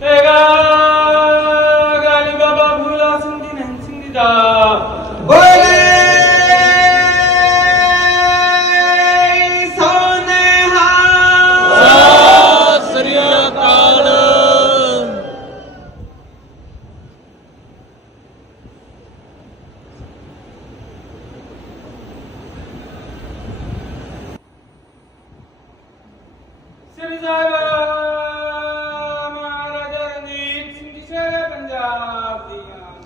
내가 가리바바 불라 승리는 승리다 올레 선해하 사스리 아까는.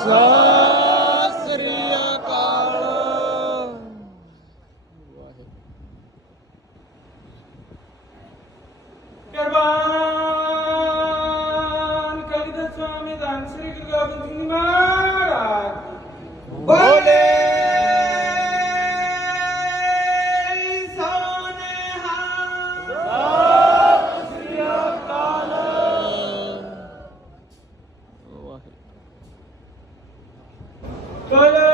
ਸਤਿ ਸ੍ਰੀ ਅਕਾਲ। ਕੁਰਬਾਨ ਕਲਿਦ ਸਵਾਮੀ Follow.